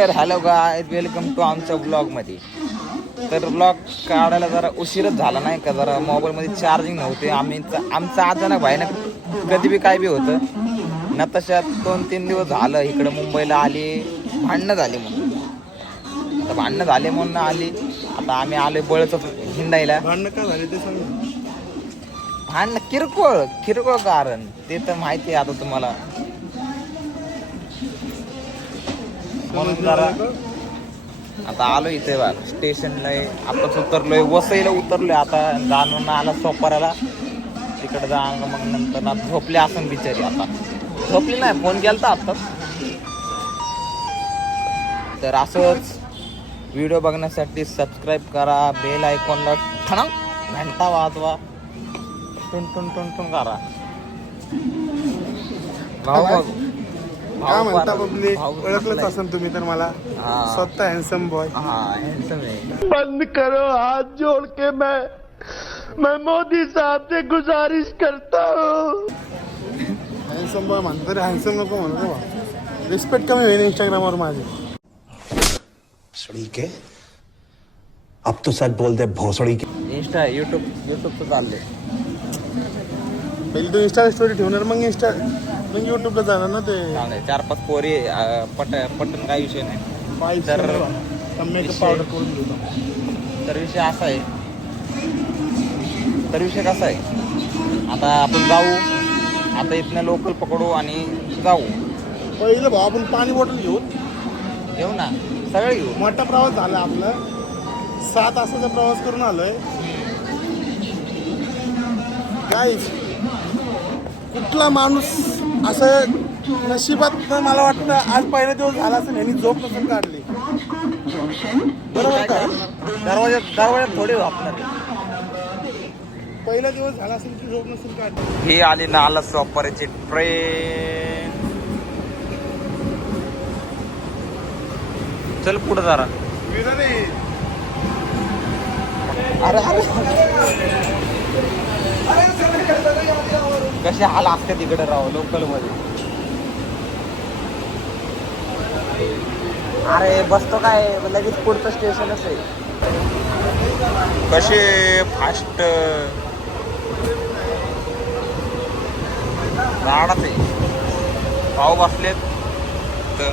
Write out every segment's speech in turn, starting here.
तर hello guy, welcome to आमच्या ब्लॉगमध्ये. तर ब्लॉग काढायला जरा उशीरच झाला नाही का, जरा मोबाईलमध्ये चार्जिंग नव्हते. आमचं अचानक अचानक कधी बी काय बी होतं ना. तशात 2-3 दिवस झालं इकडं मुंबईला आली, भांडणं झाली म्हणून. आता भांडणं झाले म्हणून आली. आता आम्ही आलोय बळच हिंडायला. भांडणं का झाले ते सांग. भांडणं किरकोळ कारण ते तर माहिती आहे आता तुम्हाला. म्हणून जरा आता आलो इथे बघ स्टेशनला. आताच उतरलोय, वसईला उतरलोय. आता जाणून आला सोपाराला, तिकडे जाणं. मग नंतर ना झोपले असं बिचारी. आता झोपली नाही, फोन केला आता. तर असंच व्हिडिओ बघण्यासाठी सबस्क्राईब करा, बेल आयकॉनला ठणक घंटा वाजवा, टुन टुन टुन टुन करा. भाऊ काय म्हणता पब्लिक, ओळखलंच असेल तुम्ही तर मला. स्वतः हॅन्सम बॉय. हॅन्सम आहे. बंद करो हाथ जोड़ के मैं मोदी साहब से गुजारिश करता हूँ. हॅन्सम बॉय म्हणतो तरी हॅन्सम नको म्हणतो. रिस्पेक्ट कमी होईल इंस्टाग्रामवर माझी. भोसड़ी के अब तो सच बोल दे, भोसड़ी के. इंस्टा युट्यूबचं चाललंय. पहिले तू इंस्टा स्टोरी ठेवणार, मग युट्यूबला जाणार ना. ते 4-5 पोरी पटन काही विषय नाही. तर पावडर करून देतो. तर विषय असा आहे. तर विषय कसा आहे, आता आपण जाऊ. आता इथनं लोकल पकडू आणि जाऊ. पहिलं भाऊ आपण पाणी बॉटल घेऊ ना, सगळे घेऊ. मोठा प्रवास झाला आपला. 7 तासाचा प्रवास करून आलोय. गाईज, कुठला माणूस असं नशिबात, मला वाटतं आज पहिला दिवस झाला असेल ह्यांनी झोप नसून काढली. बरोबर का? दरवाज्यात थोडी वापरणार. पहिला दिवस झाला असेल की झोप नसून काढली. ही आली नाला सोपाऱ्याची ट्रेन. चल पुढे जरा. कसे हाल असते तिकडे राव लोकल मध्ये. अरे बसतो काय, लगेच पुढचं स्टेशनच आहे. कसे फास्ट झाडात आहे. भाऊ बसलेत तर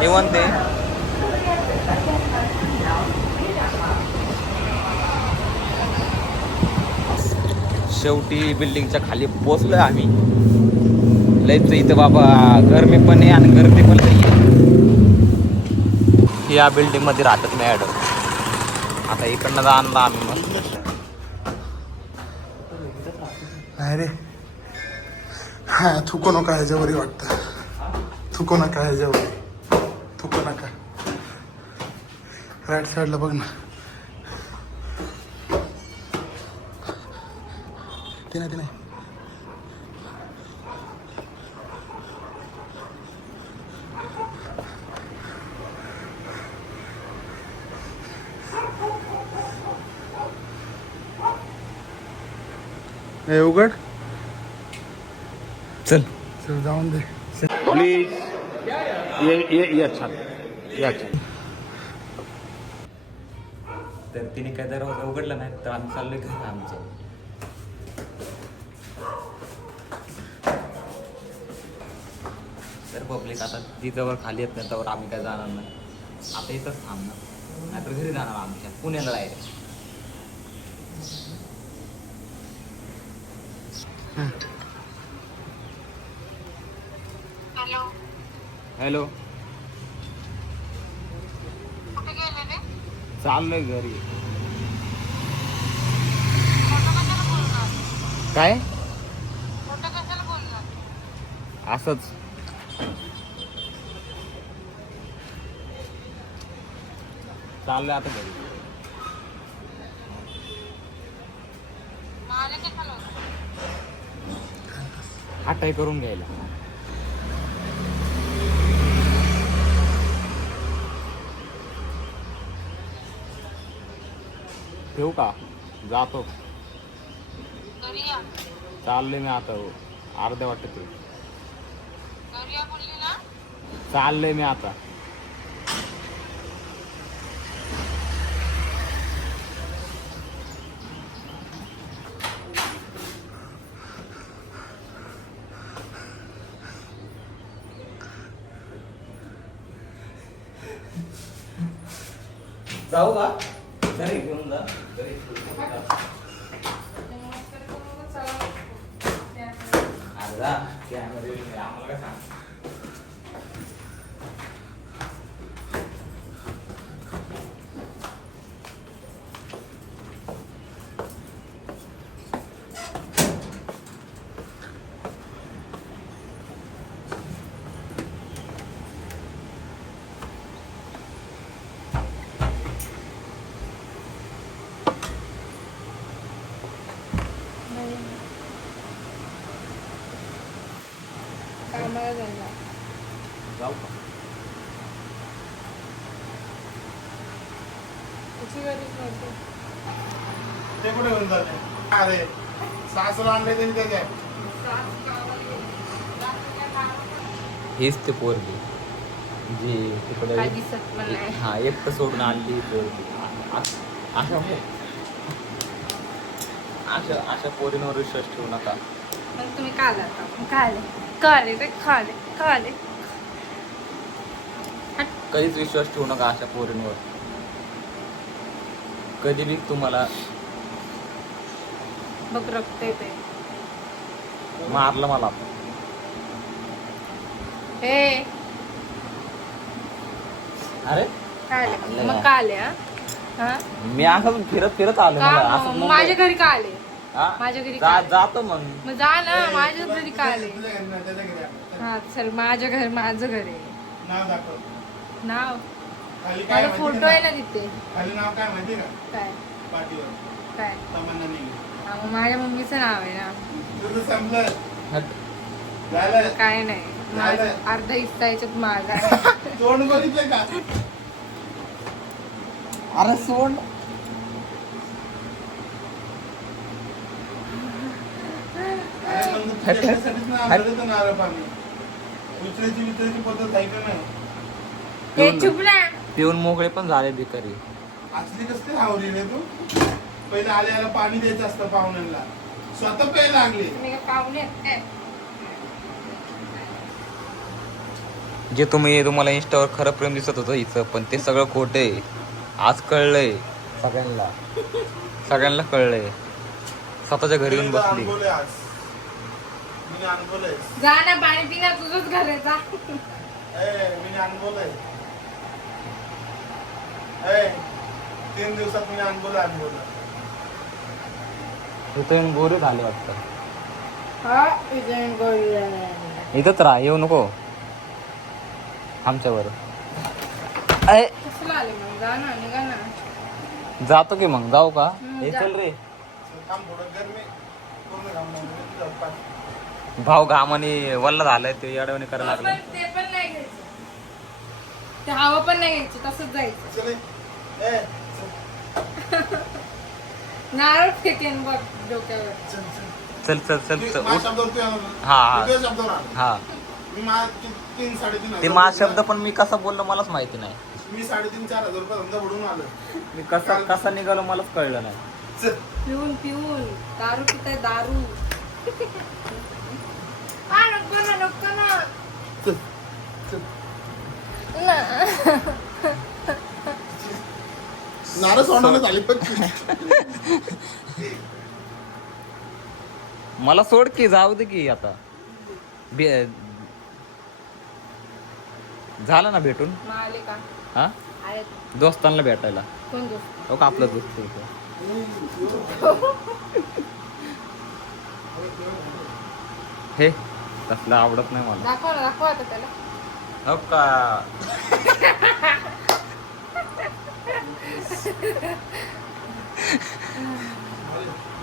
निवांत आहे. शेवटी बिल्डिंगच्या खाली पोचलोय आम्ही. लयच इथं बाबा गरमी पण आहे आणि गर्दी पण नाही आहे. या बिल्डिंग मध्ये राहतात मॅडम. आता इकडनं जाणला आम्ही मस्त. नाही रे, हा थुको नका ह्याच्यावरही वाटतं. थुको नका ह्याच्यावर, थुको नका. राईट साईडला बघ ना. ते नाही हे उघड. चल जाऊन दे प्लीज. ये अच्छा. तर तिने काय दरवाजा उघडला नाही तर आम्ही चाललोय घरी आमचं. तर पब्लिक आता तिच्यावर खाली येत नाही त्यावर आम्ही काय जाणार नाही. आता इथंच थांबणार, नाहीतर घरी जाणार आमच्या पुण्याला डायरेक्ट. हॅलो, चाललोय घरी. काय असंच चाललंय आता घरी. हाटाई करून घ्यायला. ठेवू का, जातो. चाललोय मी आता, अर्ध्या वाटत. चाललंय मी आता. जाऊ का घरी घेऊन जा. अरे जा कॅमेरा आम्हाला काय सांग. कामाला जायला जाऊ का त्याची गरज नव्हती. ते कुठे घेऊन जाते? अरे सासूला आणले तरी त्याच्या हेच ते पोरगी जी तिकडे काय दिसत पण नाही. हा एकटं सोडून आणली पोरगी. अशा अशा अशा पोरींवर विश्वास ठेवू नका. मग तुम्ही का आला आता? काले रे खाले खाले. कधीच विश्वास ठेवू नका अशा पोरींवर. कधी बी तुम्हाला बघ रक्त येते. मारलं मला. हे अरे काले मग का आले? हा मी असं फिरत फिरत आलो. मला का असं मग मुंबई- माझ्या घरी का आले? हा? माझ्या घरी का आले? जातो मग. मग जा ना माझ्या घरी का आले? तुझ्या घरी नाही, त्याच्या घरी आहे. हा चल माझं घर आहे. नाव दाखव. नाव खाली काय माझा माहिती फोटो का? आहे ना तिथे. खाली नाव काय माहिती का? काय पाठीवर काय तमन्ना नेली. हा, मग माझ्या मम्मीचं नाव आहे ना. तुझं संपलं हट. झालं. काय नाही माझं झालं. अर्धा हिस्सा याच्यात माझा आहे. तोंड बघितलं का? अरे सोड. अरे मग तुझ्यासाठीच ना आणलं होतं नारळ पाणी. विचारायची पद्धत आहे का नाही? हे चुप ना. पिऊन मोकळे पण झाले भिकारी. असली कसली आवरी रे तू? पहिले आल्याला पाणी द्यायचं असतं पाहुण्यांना. स्वतः प्यायला लागली. तुम्ही काय पाहुणे आहेत काय? जे तुम्हाला इंस्टावर खरं प्रेम दिसत होतं हिचं, पण ते सगळं खोटं आहे. आज कळलंय सगळ्यांना कळलंय. स्वतःच्या घरी येऊन मी बसली. अनुभवलंय आज. मी अनुभवलंय. जा ना पाणी पिण्या तुझंच घर आहे जा. मी अनुभवलंय. 3 दिवसात मी अनुभवलं. इथं येऊन गोरे झाले वाटतं. हा इजन गोळी इथंच राहा, येऊ नको आमच्यावर. कसला आले मग जा ना निघा ना. जातो की मग. जाऊ का? हे जा. चल रे. काम थोडं गरमी पूर्ण काम नाही. तुझं पाय. भाऊ घामाने वल्ला झालाय ते येडवणी करायला लागलाय. ते पण नाही घ्यायचं. ते हवा पण नाही घ्यायची तसंच जायचं. चल ए. चल. नारळ फेकेन बघ डोक्यावर. चल चल चल चल माझ्या उठ. शब्दावर तू येणार. हा, हा. मी तुझ्या शब्दावर आलो. हा मी 3-3.5 ते माझा शब्द पण मी कसा बोललो मलाच माहिती नाही. मी 3.5-4 हजार रुपये धंदा बुडून आलो. मी कसा निघालो मलाच कळलं नाही. चल. पिऊन दारू पिताय दारू. हा नको ना. चल. चल. नारळ सोडायला झाली पण मला सोड की, जाऊ दे की आता. झालं ना भेटून. मग आले का? हा आले. दोस्तांना भेटायला. कोण दोस्त? हो का आपला दोस्त आहे तो. हे तसलं आवडत नाही मला. दाखव आता त्याला. हो का?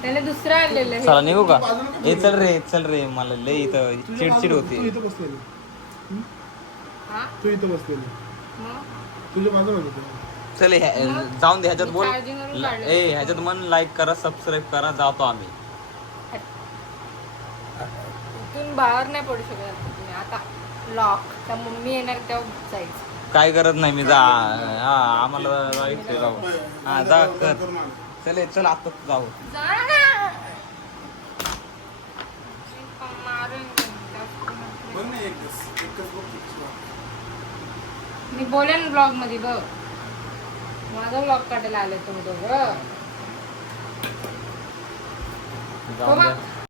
त्याने दुसरं आणलेलं आहे. चला निघू का? चल रे मला लय इथं चिडचिड होती. तू इथं बसलेली. हा? तू इथं बसलेली. मग? तुझ्या बाजूला होती. चल जाऊन दे ह्याच्यात बोल. Charging वरून काढलं. ह्याच्यात मन लाईक करा, सबस्क्राईब करा, जातो आम्ही. इथून बाहेर नाही पडू शकत तुम्ही आता. ब्लॉग त्या मम्मी येणार तेव्हा जायचं. काय करत नाही मी जा हा आम्हाला जायचंय जाऊ हा जा कर चल आता जाऊ. जा ना. मारून बघ ना एकच बघ. मी बोलेन ब्लॉग मध्ये बघ. माझा ब्लॉग काढायला आले तुम्ही दोघं. जाऊ हो द्या. मग.